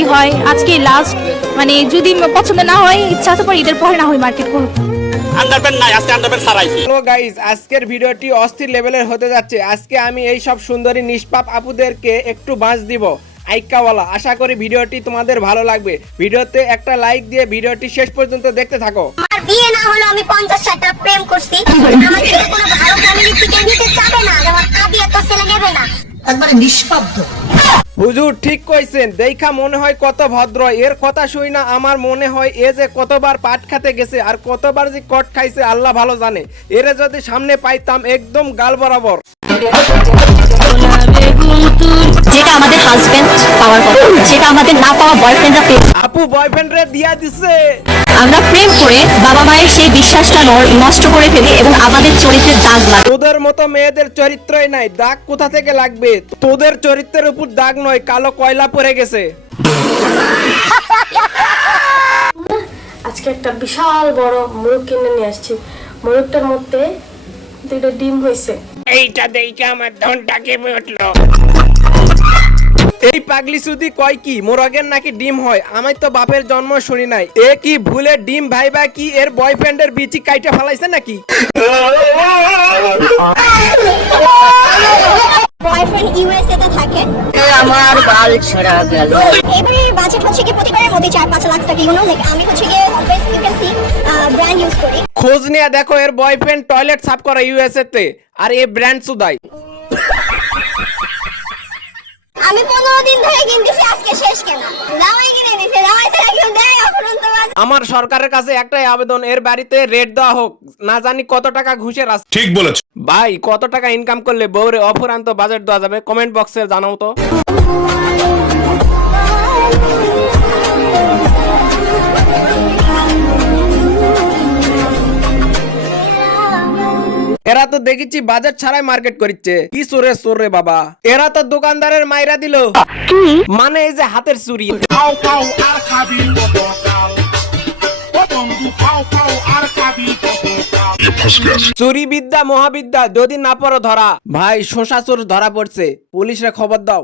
কি হয় আজকে লাস্ট মানে যদি পছন্দ না হয় ইচ্ছা তো পরে ঈদের পরে না হয় মার্কেট করব। আন্ডারপ্যান্ট নাই আজকে আন্ডারপ্যান্ট সারাইছি। হ্যালো গাইস আজকের ভিডিওটি অস্থির লেভেলের হতে যাচ্ছে। আজকে আমি এই সব সুন্দরী নিষ্পাপ আপুদেরকে একটু বাঁচ দিব আইকাওয়ালা। আশা করি ভিডিওটি তোমাদের ভালো লাগবে। ভিডিওতে একটা লাইক দিয়ে ভিডিওটি শেষ পর্যন্ত দেখতে থাকো। আমার বিয়ে না হলো আমি পঞ্চাশ ষাটটা প্রেম করছি। আমার ছেলে কোনো ভালো ফ্যামিলি থেকে নিতে চাবে না। যেমন আবি এত ছেলে নেবে না। একবারে নিষ্পাব্দ হুজুর ঠিক কইছেন দেখা মনে হয় কত ভদ্র এর কথা শুই না আমার মনে হয় এ যে কতবার পাট খাতে গেছে আর কতবার যে কট খাইছে আল্লাহ ভালো জানে। এরে যদি সামনে পাইতাম একদম গাল বরাবর। যেটা আমাদের হাজবেন্ড পাওয়ার কথা যেটা আমাদের না পাওয়া বয়ফ্রেন্ডরা পেয়ে আপু বয়ফ্রেন্ড রে দিয়া দিছে। আমরা প্রেম করে বাবা মায়ের সেই বিশ্বাসটা নষ্ট করে ফেলি এবং আমাদের চরিত্রের দাগ লাগে। তোদের মতো মেয়েদের চরিত্রই নাই। দাগ কোথা থেকে লাগবে? তোদের চরিত্রের উপর দাগ নয় কালো কয়লা পরে গেছে। আজকে একটা বিশাল বড় মোরগ কিনে নিয়ে আসছি। মোরগটার মধ্যে দুটো ডিম হয়েছে। এইটা দেখে আমার ধনটা কেঁপে উঠল। এই পাগলি সুদি কয় কি? মোরগের নাকি ডিম হয় আমি তো বাপের জন্ম শুনি নাই। এ কি ভুলে ডিম ভাইবা কি? এর বয়ফ্রেন্ডের বিচি কাইটা ফেলাইছে নাকি? বয়ফ্রেন্ড ইউএসএ তে থাকে। আমার বাল ছড়া গেল। এবারে বাজেট হচ্ছে কি প্রতিবারের মধ্যে চার পাঁচ লাখ টাকা ইউনো লাইক আমি হচ্ছে গিয়ে best you can see brand use করি। খোঁজ নিয়ে দেখো এর বয়ফ্রেন্ড টয়লেট সাফ করে ইউএসএ তে আর এ ব্র্যান্ড সুদাই। আমি পনেরো দিন ধরে কিনতেছি আজকে শেষ কেনা। দামাই কিনে দিছে দামাই ছাড়া কেউ দেয় অফুরন্ত আমার সরকারের কাছে একটাই আবেদন এর বাড়িতে রেট দেওয়া হোক না জানি কত টাকা ঘুষের আছে ঠিক বলেছ। ভাই কত টাকা ইনকাম করলে বউরে অফুরান্ত বাজেট দেওয়া যাবে? কমেন্ট বক্সে জানাও তো। এরা তো দেখেছি বাজেট ছাড়াই মার্কেট করছে কি সোরে সোরে বাবা? এরা তো দোকানদারের মাইরা দিল। মানে এই যে হাতের চুরি। চুরি বিদ্যা মহাবিদ্যা যদি না পড়ো ধরা। ভাই শোষা চোর ধরা পড়ছে। পুলিশরা খবর দাও।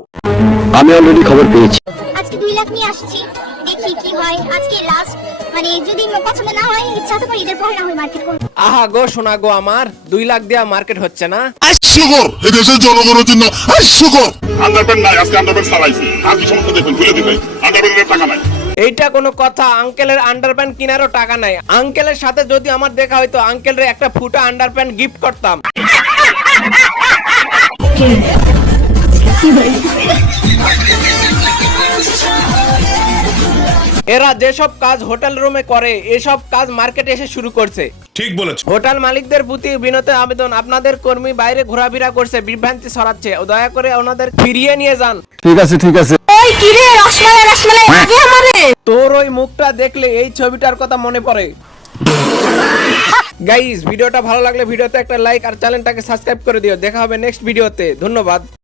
আমি অলরেডি খবর পেয়েছি। আজকে দুই লাখ নিয়ে আসছি। দেখি কি হয়। আজকে লাস্ট মানে যদি পছন্দ না হয় ইচ্ছা তো করে ঈদের পরে না হয় মার্কেট করব। আহা গো শোনা গো আমার দুই লাখ দেওয়া মার্কেট হচ্ছে না। হাস্যকর এদেশের জনগণের জন্য হাস্যকর আন্ডারপ্যান্ট নাই আজকে আন্ডারপ্যান্ট সারাইছি আর কি সমস্যা দেখুন খুলে দিবেন আন্ডারপ্যান্টের টাকা নাই। এইটা কোনো কথা আঙ্কেলের আন্ডারপ্যান্ট কেনারও টাকা নাই। আঙ্কেলের সাথে যদি আমার দেখা হয়তো আঙ্কেলের একটা ফুটা আন্ডারপ্যান্ট গিফট করতাম। এরা যেসব কাজ হোটেল রুমে করে এসব কাজ মার্কেটে এসে শুরু করছে। ঠিক বলেছ। হোটেল মালিকদের প্রতি বিনত আবেদন আপনাদের কর্মী বাইরে ঘোরাফেরা করছে বিভ্রান্তি ছড়াচ্ছে। দয়া করে ওনাদের ফিরিয়ে নিয়ে যান। ঠিক আছে ঠিক আছে। ওই কিরে রসমালাই রসমালাই আগে আমারে? তোর ওই মুখটা দেখলে এই ছবিটার কথা মনে পড়ে। গাইস ভিডিওটা ভালো লাগলে ভিডিওতে একটা লাইক আর চ্যানেলটাকে সাবস্ক্রাইব করে দিও। দেখা হবে নেক্সট ভিডিওতে। ধন্যবাদ।